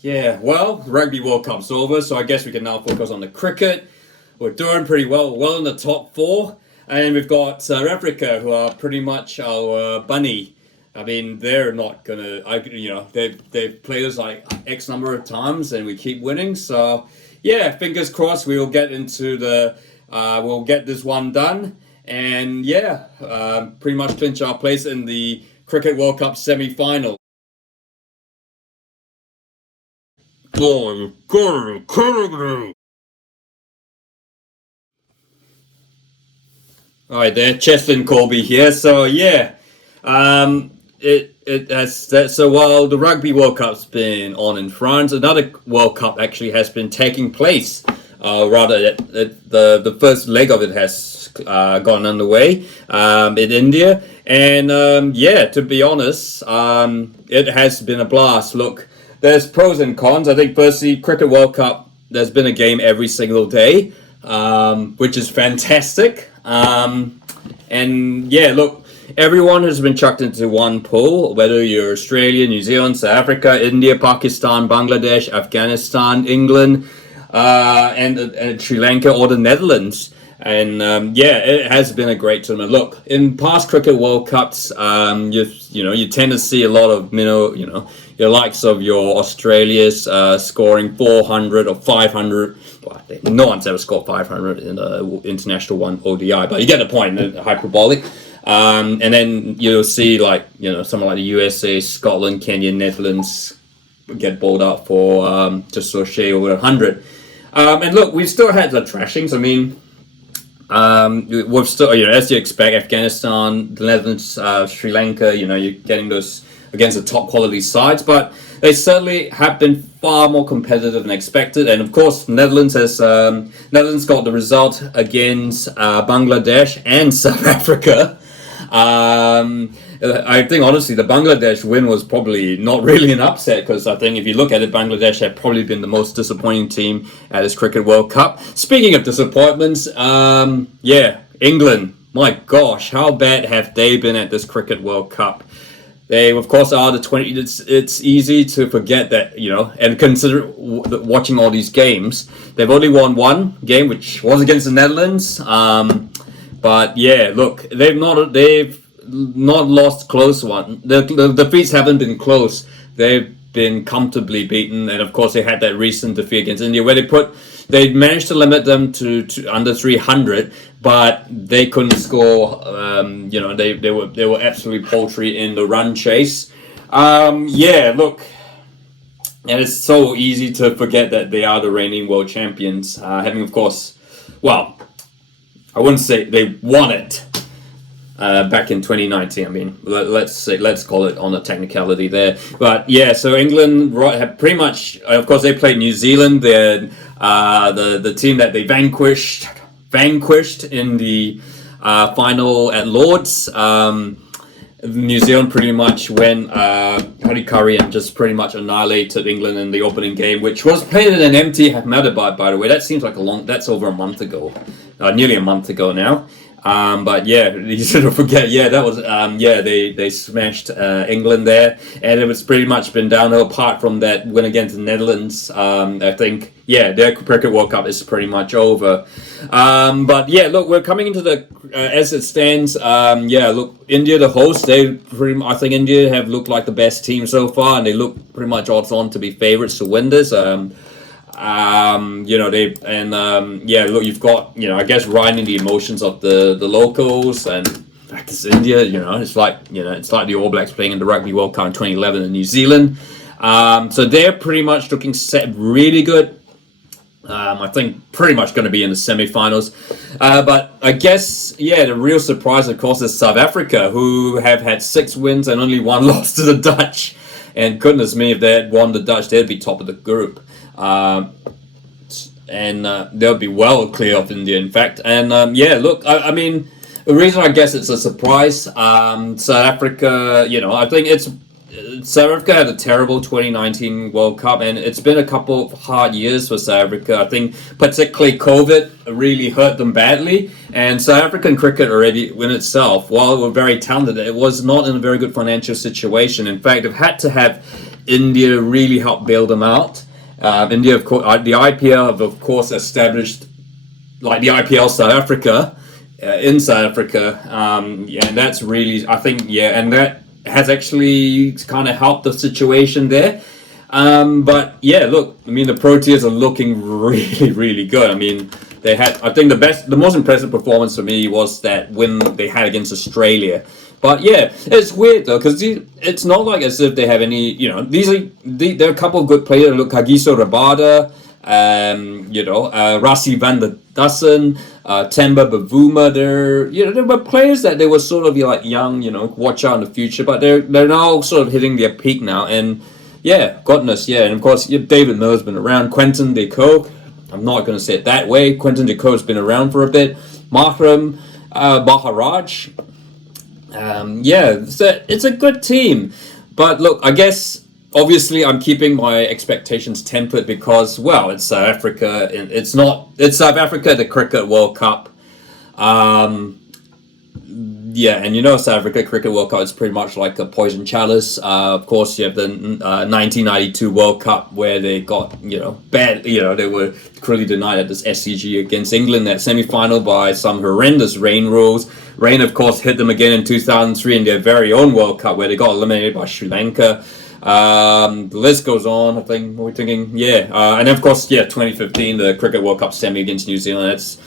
Yeah, well, the Rugby World Cup's over, so I guess we can now focus on the cricket. We're doing pretty well in the top four, and we've got South Africa, who are pretty much our bunny. I mean, they're not gonna, they've played us like X number of times, and we keep winning. So, yeah, fingers crossed we'll get we'll get this one done, and yeah, pretty much clinch our place in the Cricket World Cup semi-final. All right, there, Cheslin Colby here. So yeah, it has that. So while the Rugby World Cup's been on in France, another World Cup actually has been taking place. The first leg of it has gone underway in India, and yeah, to be honest, it has been a blast. Look, there's pros and cons. I think firstly, Cricket World Cup, there's been a game every single day, which is fantastic. And yeah, look, everyone has been chucked into one pool, whether you're Australia, New Zealand, South Africa, India, Pakistan, Bangladesh, Afghanistan, England, and Sri Lanka or the Netherlands. And yeah, it has been a great tournament. Look, in past Cricket World Cups, you tend to see a lot of your likes of your Australia's scoring 400 or 500. Well, no one's ever scored 500 in the international one ODI, but you get the point. Hyperbolic. And then you'll see someone like the USA, Scotland, Kenya, Netherlands get bowled out for just so shade over 100. And look, we've still had the trashings. I mean, we've still, as you expect, Afghanistan, the Netherlands, Sri Lanka, you're getting those against the top quality sides, but they certainly have been far more competitive than expected. And of course, Netherlands got the result against Bangladesh and South Africa. I think honestly the Bangladesh win was probably not really an upset, because I think if you look at it, Bangladesh have probably been the most disappointing team at this Cricket World Cup. Speaking of disappointments, yeah, England, my gosh, how bad have they been at this Cricket World Cup? They, of course, are the 20. It's easy to forget that, and consider watching all these games. They've only won one game, which was against the Netherlands. But yeah, look, they've not lost close one. The defeats haven't been close. They've been comfortably beaten, and of course, they had that recent defeat against India where they managed to limit them to under 300, but they couldn't score. They were absolutely paltry in the run chase. Yeah, look, and it's so easy to forget that they are the reigning world champions, having, of course, well, I wouldn't say they won it back in 2019. I mean, let's call it on a technicality there. But yeah, so England have pretty much, of course, they played New Zealand. They're the team that they vanquished in the final at Lords. New Zealand pretty much went Curry and just pretty much annihilated England in the opening game, which was played in an empty Ahmedabad, by the way. That seems like that's over a month ago, nearly a month ago now. But yeah, you shouldn't forget. Yeah, that was they smashed England there, and it was pretty much been downhill apart from that win against the Netherlands. I think their Cricket World Cup is pretty much over. But yeah, look, we're coming into the as it stands. Look, India, the host, I think India have looked like the best team so far, and they look pretty much odds on to be favourites to win this. Look, you've got, I guess, riding the emotions of the locals, and back to India, it's like the All Blacks playing in the Rugby World Cup in 2011 in New Zealand. So they're pretty much looking set really good. I think pretty much going to be in the semi-finals. But I guess, the real surprise, of course, is South Africa, who have had 6 wins and only 1 loss to the Dutch. And goodness me, if they had won the Dutch, they'd be top of the group. And they'll be well clear of India, in fact. And look, I mean, the reason I guess it's a surprise, South Africa, I think South Africa had a terrible 2019 World Cup, and it's been a couple of hard years for South Africa. I think particularly COVID really hurt them badly, and South African cricket already in itself, while it were very talented, it was not in a very good financial situation. In fact, they've had to have India really helped bail them out. India, of course, the IPL have of course established like the IPL South Africa in South Africa, yeah, and that's really, I think, yeah, and that has actually kind of helped the situation there. But yeah, look, I mean, the Proteas are looking really, really good. I mean, they had, I think the most impressive performance for me was that win they had against Australia. But yeah, it's weird though, because it's not like as if they have any, you know, there are a couple of good players. Look, Kagiso Rabada, Rasi van der Dassen, Temba Bavuma. There were players that they were sort of like young, watch out in the future, but they're now sort of hitting their peak now. And yeah, goodness, yeah, and of course, David Miller's been around. Quentin de Kock, I'm not going to say it that way. Quentin de Kock's been around for a bit. Mahram Maharaj. Yeah, so it's a good team. But look, I guess obviously I'm keeping my expectations tempered because, well, it's South Africa. It's South Africa at the Cricket World Cup. Yeah, and South Africa Cricket World Cup is pretty much like a poison chalice. Of course, you have the 1992 World Cup where they got, bad, they were clearly denied at this SCG against England at semi-final by some horrendous rain rules. Rain, of course, hit them again in 2003 in their very own World Cup where they got eliminated by Sri Lanka. The list goes on, I think, we're thinking, yeah. And of course, 2015, the Cricket World Cup semi against New Zealand. It's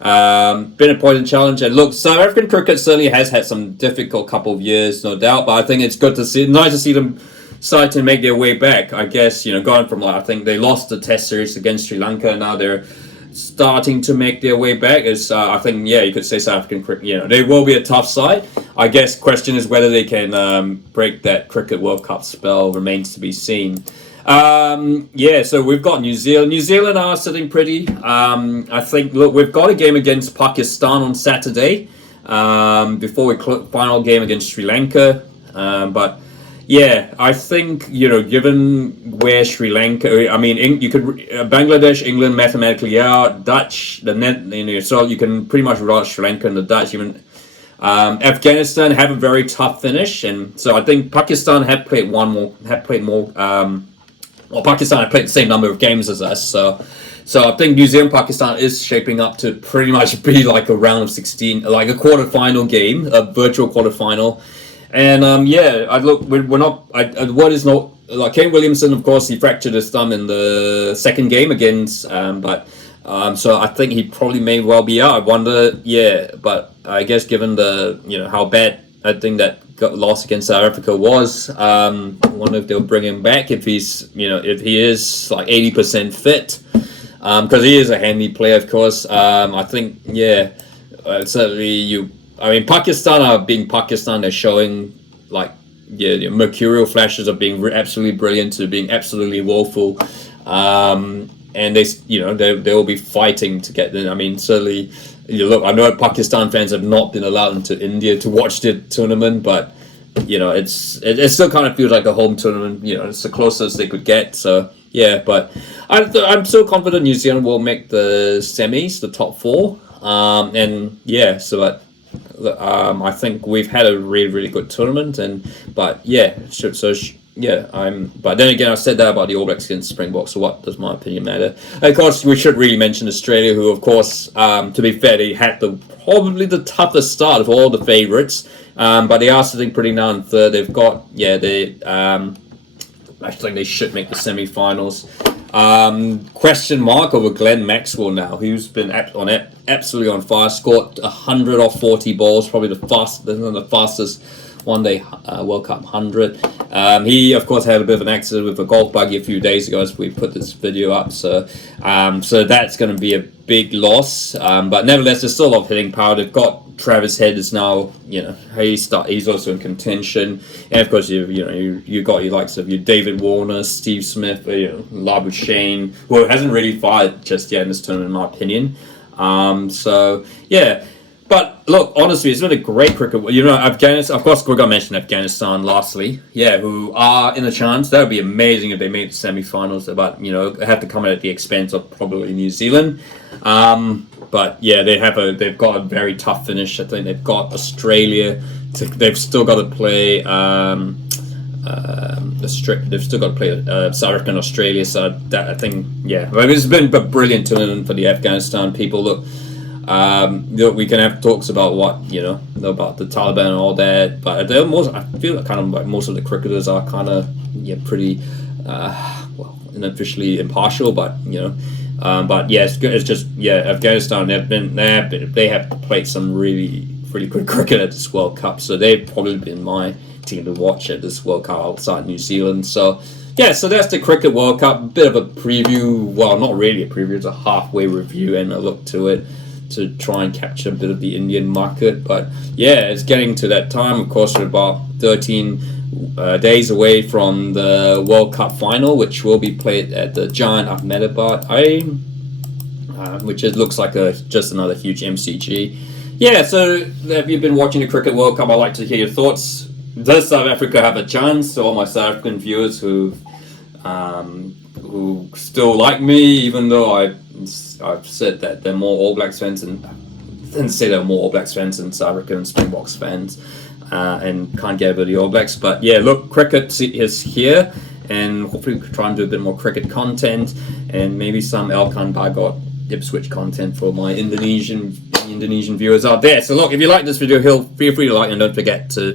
been a poison challenge. And look, South African cricket certainly has had some difficult couple of years, no doubt. But I think it's good to see, nice to see them start to make their way back. I guess, going from I think they lost the Test series against Sri Lanka, and now they're starting to make their way back. Is I think, you could say South African cricket, they will be a tough side. I guess question is whether they can break that Cricket World Cup spell remains to be seen. So we've got New Zealand. New Zealand are sitting pretty. I think, look, we've got a game against Pakistan on Saturday before we final game against Sri Lanka. But yeah, I think, given where Sri Lanka, I mean, you could, Bangladesh, England mathematically out, Dutch, the net, so you can pretty much rule out Sri Lanka and the Dutch, even. Afghanistan have a very tough finish, and so I think Pakistan have played more, Pakistan have played the same number of games as us, so I think New Zealand Pakistan is shaping up to pretty much be like a round of 16, like a quarterfinal game, a virtual quarterfinal. And I look, we're not. What is not like Kane Williamson? Of course, he fractured his thumb in the second game against. So I think he probably may well be out. I wonder. Yeah, but I guess given the how bad I think that loss against South Africa was, I wonder if they'll bring him back if he's if he is like 80% fit, because he is a handy player, of course. I think certainly I mean, Pakistan are being Pakistan. They're showing the mercurial flashes of being absolutely brilliant to being absolutely woeful, and they will be fighting to get in. I mean, certainly, look, I know Pakistan fans have not been allowed into India to watch the tournament, but it still kind of feels like a home tournament. It's the closest they could get. So yeah, but I'm still confident New Zealand will make the semis, the top four, I think we've had a really, really good tournament, but then again, I said that about the All Blacks against Springboks, so what does my opinion matter? Of course, we should really mention Australia, who, of course, to be fair, they had probably the toughest start of all the favourites, but they are sitting pretty now in third. They've got, I think they should make the semi-finals. Question mark over Glenn Maxwell now, who's been absolutely on fire. Scored 100 off 40 balls, probably the fastest one-day World Cup 100. He, of course, had a bit of an accident with a golf buggy a few days ago as we put this video up. So that's going to be a big loss. But nevertheless, there's still a lot of hitting power. They've got Travis Head is now, he's also in contention. And of course, you got your likes of your David Warner, Steve Smith, Labuschagne, who hasn't really fired just yet in this tournament, in my opinion. But look, honestly, it's been a great cricket. Afghanistan, of course, we're going to mention Afghanistan lastly. Yeah, who are in a chance. That would be amazing if they made the semi-finals. But, have to come at the expense of probably New Zealand. But yeah, they've got a very tough finish. I think they've got Australia. They've still got to play they've still got to play South Africa and Australia. So that, I think, yeah, I mean, it's been a brilliant tournament for the Afghanistan people. Look, we can have talks about what about the Taliban and all that, but I feel like kind of like most of the cricketers are kind of pretty unofficially impartial, but but yeah, it's good. It's just Afghanistan. They have played some really good cricket at this World Cup, so they've probably been my team to watch at this World Cup outside New Zealand. So yeah, so that's the Cricket World Cup. A bit of a preview. Well, not really a preview. It's a halfway review and a look to it to try and capture a bit of the Indian market. But yeah, it's getting to that time. Of course, we're about 13 days away from the World Cup final, which will be played at the Giant Ahmedabad, which looks like just another huge MCG. Yeah, so have you been watching the Cricket World Cup? I'd like to hear your thoughts. Does South Africa have a chance? So all my South African viewers who still like me, even though I've said that they're more All Blacks fans and say they're more All Blacks fans than South African Springboks fans, and can't get over the All Blacks. But yeah, look, cricket is here, and hopefully we can try and do a bit more cricket content and maybe some Elkan Bagot Ipswich content for my Indonesian viewers out there. So look, if you like this video, feel free to like and don't forget to